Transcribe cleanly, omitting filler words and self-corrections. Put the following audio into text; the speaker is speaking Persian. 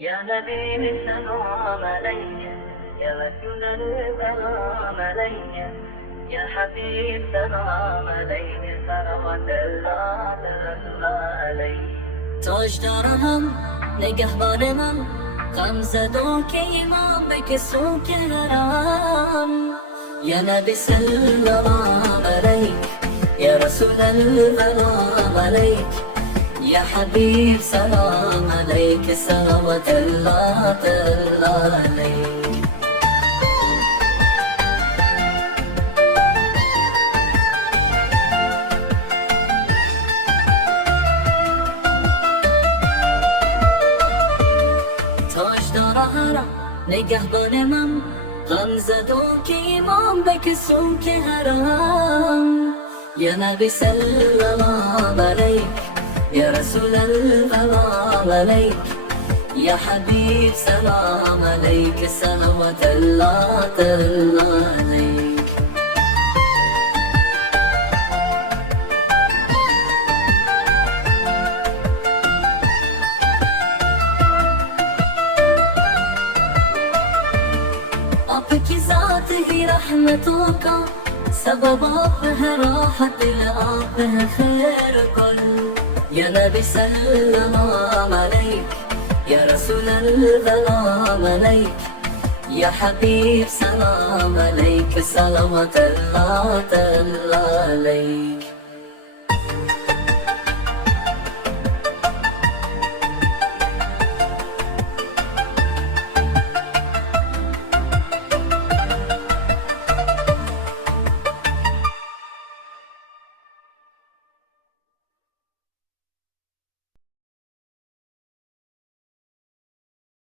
يا نبي السلام عليك، يا رسول السلام عليك، يا حبيب سلام عليك، صلوات الله عليك. تاجدارم نگهبانم، غم زدو که ایمان بکسو کنارم. يا نبي سلام عليك، يا رسول السلام عليك، يا حبيب سلام عليك، صلوات الله عليك. تاجدارم نگهبانم، غم زدو که ایمان بکسو که حرام. يا نبي سلام عليك، يا رسول السلام عليك، يا حبيب سلام عليك، صلوات الله عليك. आपकी ज़ात ही रहमतों का सबब आप है, राहत आप है, खैर कुल। يا نبي سلام عليك، يا رسول السلام عليك، يا حبيب سلام عليك، صلوات الله عليك.